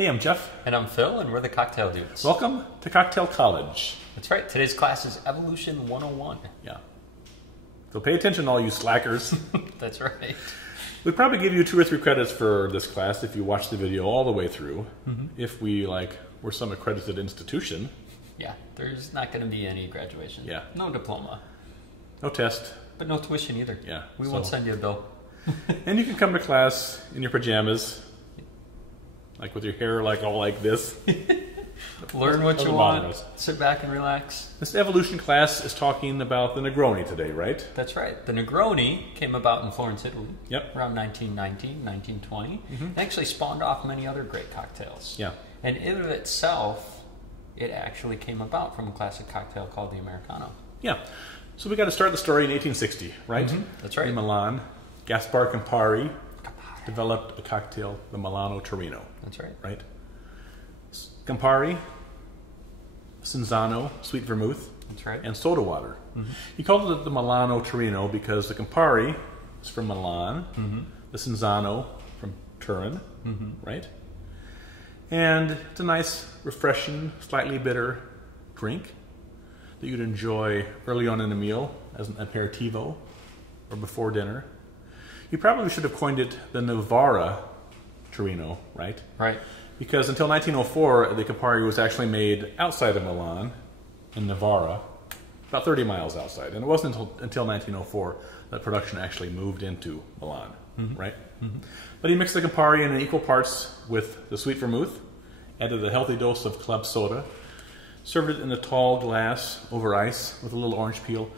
Hey, I'm Jeff. And I'm Phil, and we're the Cocktail Dudes. Welcome to Cocktail College. That's right. Today's class is Evolution 101. Yeah. So pay attention, all you slackers. That's right. We'd probably give you 2 or 3 credits for this class if you watch the video all the way through. If we, were some accredited institution. Yeah, there's not going to be any graduation. Yeah. No diploma. No test. But no tuition either. Yeah. We won't send you a bill. And you can come to class in your pajamas, like with your hair all like this. Learn what you want. Sit back and relax. This evolution class is talking about the Negroni today, right? That's right. The Negroni came about in Florence, Italy. Yep. Around 1919, 1920. It actually spawned off many other great cocktails. Yeah. And in of itself, it actually came about from a classic cocktail called the Americano. Yeah. So we got to start the story in 1860, right? That's right. In Milan, Gaspar Campari developed a cocktail, the Milano Torino. That's right. Right? Campari, Cinzano, sweet vermouth, That's right. and soda water. He called it the Milano Torino because the Campari is from Milan, the Cinzano from Turin, right? And it's a nice, refreshing, slightly bitter drink that you'd enjoy early on in a meal as an aperitivo or before dinner. You probably should have coined it the Novara Torino, right? Right. Because until 1904, the Campari was actually made outside of Milan, in Novara, about 30 miles outside. And it wasn't until 1904 that production actually moved into Milan, right? But he mixed the Campari in equal parts with the sweet vermouth, added a healthy dose of club soda, served it in a tall glass over ice with a little orange peel.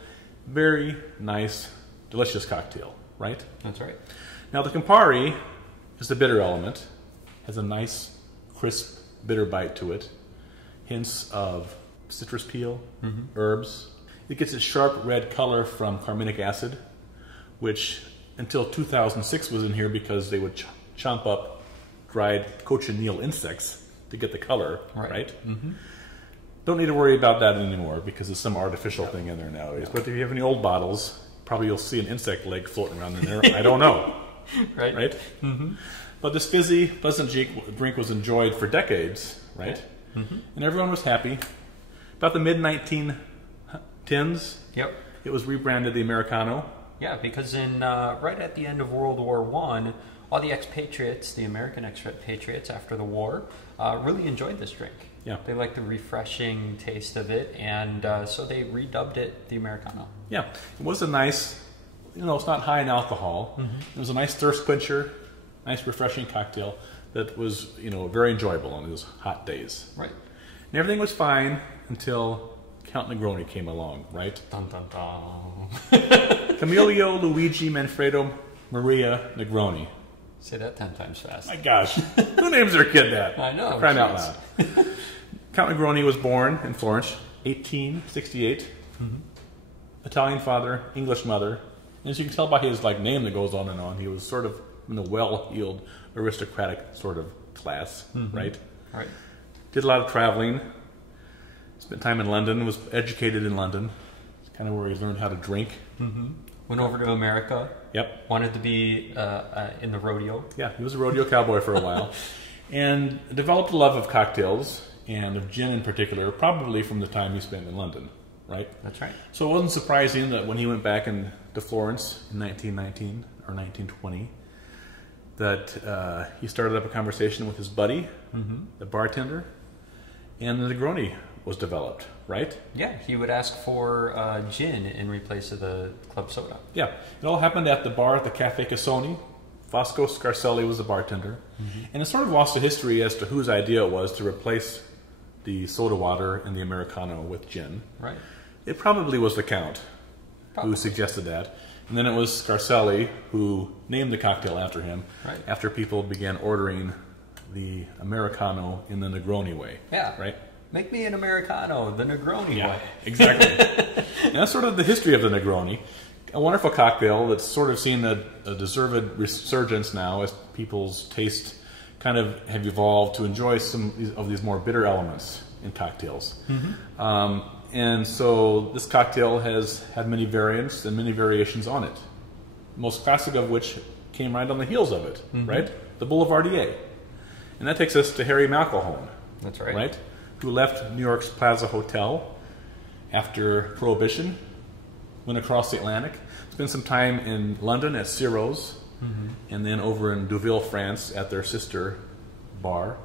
Very nice, delicious cocktail, right? That's right. Now the Campari is the bitter element, has a nice, crisp, bitter bite to it, hints of citrus peel, herbs. It gets its sharp red color from carminic acid, which until 2006 was in here because they would chomp up dried cochineal insects to get the color, right? Don't need to worry about that anymore because there's some artificial thing in there nowadays. But if you have any old bottles, probably you'll see an insect leg floating around in there. I don't know. Right? Right? But this fizzy, pleasant drink was enjoyed for decades, right? And everyone was happy. About the mid-1910s, it was rebranded the Americano. Yeah, because in right at the end of World War I, all the expatriates, the American expatriates after the war, really enjoyed this drink. Yeah. They liked the refreshing taste of it, and so they redubbed it the Americano. Yeah. It was a nice, it's not high in alcohol. It was a nice thirst quencher, nice refreshing cocktail that was, very enjoyable on those hot days. Right. And everything was fine until Count Negroni came along, right? Dun, dun, dun. Camillo Luigi Manfredo Maria Negroni. Say that 10 times fast. My gosh, who names their kid that? I know. Crying out loud. Count Negroni was born in Florence, 1868. Italian father, English mother. And as you can tell by his name that goes on and on, he was sort of in a well-heeled, aristocratic sort of class, right? Right. Did a lot of traveling. Spent time in London. Was educated in London. It's kind of where he learned how to drink. Went over to America. Yep. Wanted to be in the rodeo. Yeah, he was a rodeo cowboy for a while. And developed a love of cocktails, and of gin in particular, probably from the time he spent in London, right? That's right. So it wasn't surprising that when he went back to Florence in 1919 or 1920, that he started up a conversation with his buddy, the bartender, and the Negroni was developed, right? Yeah, he would ask for gin in replace of the club soda. Yeah, it all happened at the bar at the Cafe Cassoni. Fosco Scarselli was the bartender. And it sort of lost to history as to whose idea it was to replace the soda water and the Americano with gin. Right. It probably was the Count who suggested that. And then it was Scarselli who named the cocktail after him, after people began ordering the Americano in the Negroni way. Yeah. Right? Make me an Americano, the Negroni way. Exactly. And that's sort of the history of the Negroni. A wonderful cocktail that's sort of seen a deserved resurgence now as people's taste kind of have evolved to enjoy some of these more bitter elements in cocktails. And so this cocktail has had many variants and many variations on it. Most classic of which came right on the heels of it, right? The Boulevardier. And that takes us to Harry McElhone. That's right. Right? Who left New York's Plaza Hotel after Prohibition, went across the Atlantic, spent some time in London at Ciro's, and then over in Deauville, France at their sister bar,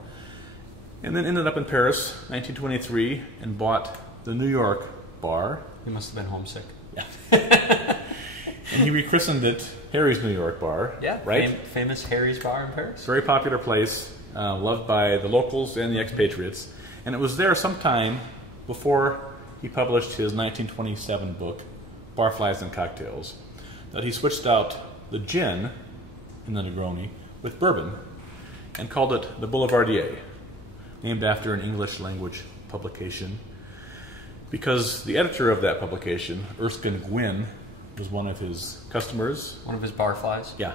and then ended up in Paris, 1923, and bought the New York bar. He must have been homesick. Yeah. And he rechristened it Harry's New York Bar. Yeah, right? Famous Harry's Bar in Paris. Very popular place, loved by the locals and the expatriates. And it was there sometime before he published his 1927 book, Barflies and Cocktails, that he switched out the gin in the Negroni with bourbon and called it the Boulevardier, named after an English language publication, because the editor of that publication, Erskine Gwynn, was one of his customers. One of his barflies. Yeah.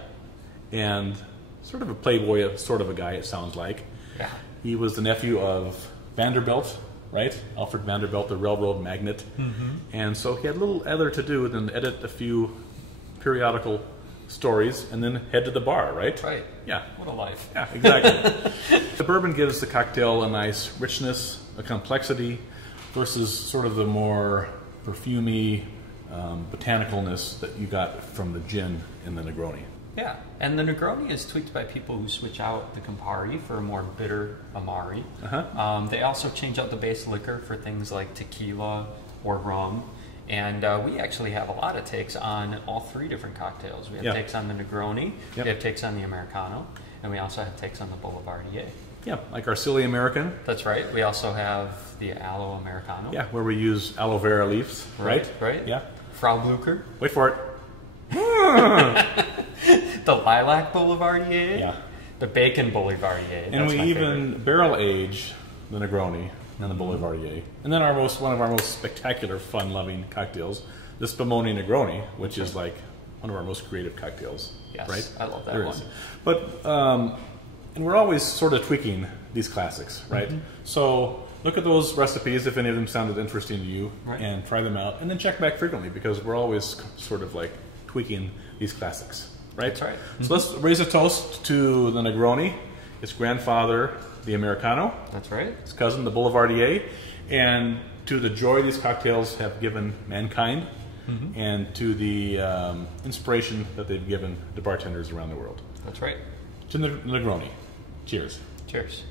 And sort of a playboy sort of a guy, it sounds like. Yeah. He was the nephew of Vanderbilt, right? Alfred Vanderbilt, the railroad magnate. And so he had a little other to do than edit a few periodical stories and then head to the bar, right? Right. Yeah. What a life. Yeah, exactly. The bourbon gives the cocktail a nice richness, a complexity, versus sort of the more perfumey botanicalness that you got from the gin in the Negroni. Yeah, and the Negroni is tweaked by people who switch out the Campari for a more bitter Amari. They also change out the base liquor for things like tequila or rum. And we actually have a lot of takes on all three different cocktails. We have takes on the Negroni, we have takes on the Americano, and we also have takes on the Boulevardier. Yeah, like our silly American. That's right. We also have the Aloe Americano. Yeah, where we use aloe vera leaves, right? Right. Yeah. Frau Blucher. Wait for it. The Lilac Boulevardier. Yeah. The Bacon Boulevardier. And we even barrel age the Negroni and the Boulevardier. And then one of our most spectacular, fun-loving cocktails, the Spumoni Negroni, which is like one of our most creative cocktails. Yes, right? I love that There one. is. But and we're always sort of tweaking these classics, right? So look at those recipes if any of them sounded interesting to you, and try them out, and then check back frequently because we're always sort of like tweaking these classics, right? That's right. So let's raise a toast to the Negroni, its grandfather, the Americano. That's right. His cousin, the Boulevardier, and to the joy these cocktails have given mankind, and to the inspiration that they've given to bartenders around the world. That's right. To the Negroni. Cheers. Cheers.